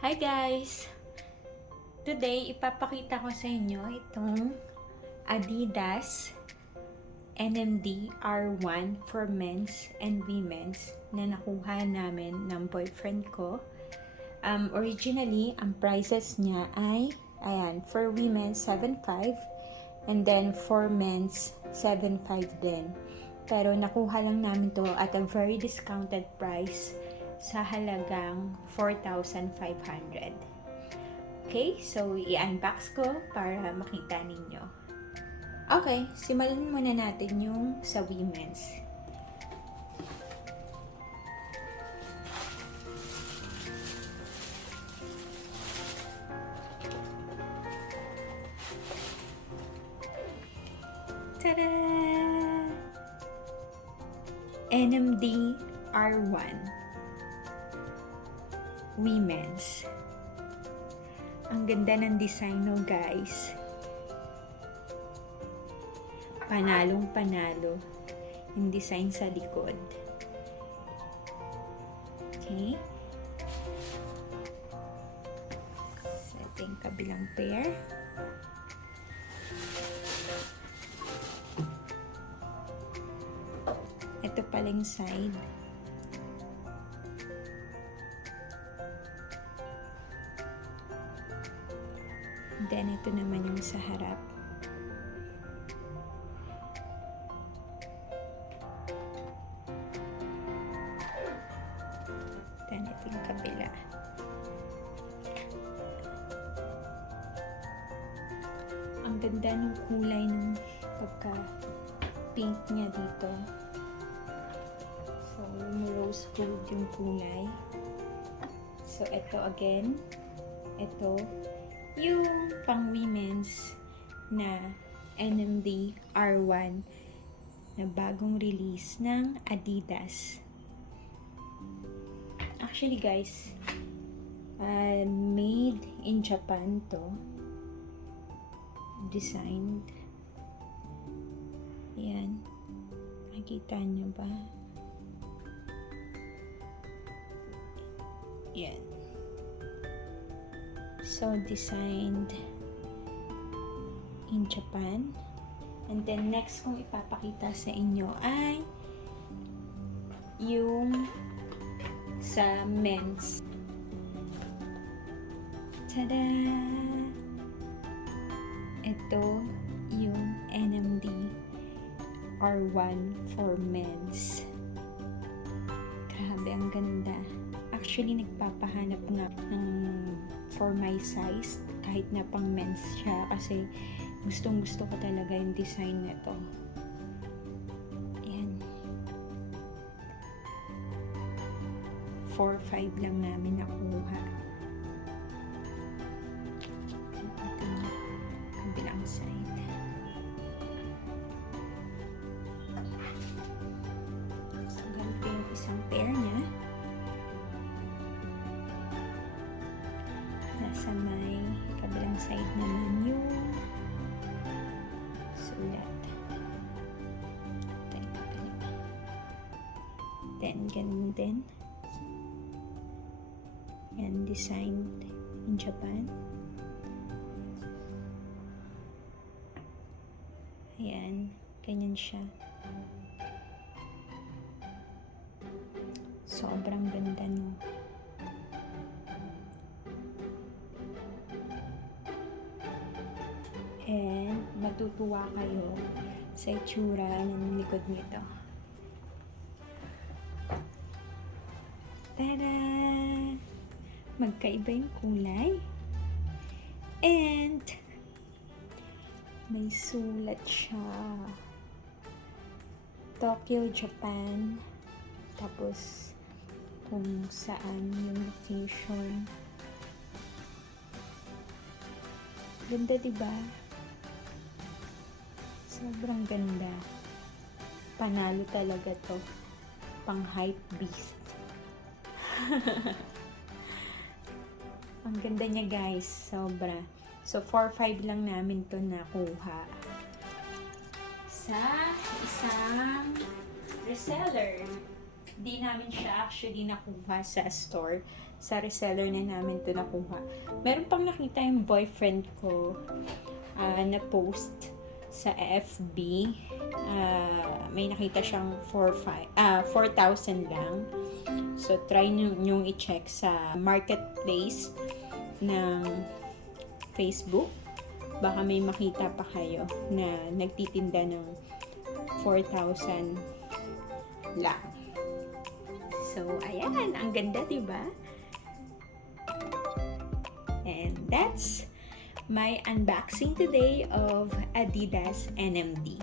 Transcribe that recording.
Hi guys! Today, ipapakita ko sa inyo itong Adidas NMD R1 for men's and women's na nakuha namin ng boyfriend ko. Originally, ang prices niya ay, ayan, for women 7.5 and then for men's 7.5 din. Pero nakuha lang namin to at a very discounted price sa halagang 4,500. Okay, so i-unbox ko para makita ninyo. Okay, simulan muna natin yung sa women's. Tada! NMD R1 Women's. Ang ganda ng design, no guys. Panalong panalo yung design sa likod. Okay. So, ito yung kabilang pair. Ito pala yung side. Then, ito naman yung sa harap. Then, ito yung kabila. Ang ganda ng kulay ng pagka-pink niya dito. So, rose gold yung kulay. So, ito again. Ito yung pang women's na NMD R1 na bagong release ng Adidas. Actually guys, made in Japan to. Designed. Yan. Nakikita nyo ba? Yan. So, designed in Japan. And then, next kong ipapakita sa inyo ay yung sa men's. Tada! Ito yung NMD R1 for men's. Grabe, ang ganda. Actually, nagpapahanap nga ng for my size, kahit na pang men's siya, kasi gustong gusto ko talaga yung design na to. Ayan. 4.5 lang namin nakuha. Ito yung kabilang side. So, ganito yung isang pair niya. Nasa may kabilang side naman yung sulat. Ito yung kabila. Then, ganun din. Yan, designed in Japan. Ayan, ganyan siya. Sobrang ganda, no? And matutuwa kayo sa itsura ng likod nito. Tada! Magkaiba yung kulay. And may sulat siya. Tokyo, Japan. Tapos kung saan yung location. Ganda, diba? Sobrang ganda. Panalo talaga to. Pang hype beast. Ang ganda niya guys. Sobra. So, 4.5 lang namin to nakuha. Sa isang reseller. Di namin siya actually nakuha sa store. Sa reseller na namin to nakuha. Meron pang nakita yung boyfriend ko na post sa FB. May nakita siyang 4,000 lang. So, try nyo i-check sa marketplace ng Facebook. Baka may makita pa kayo na nagtitinda ng 4,000 lang. So, ayan. Ang ganda, diba? And that's my unboxing today of Adidas NMD.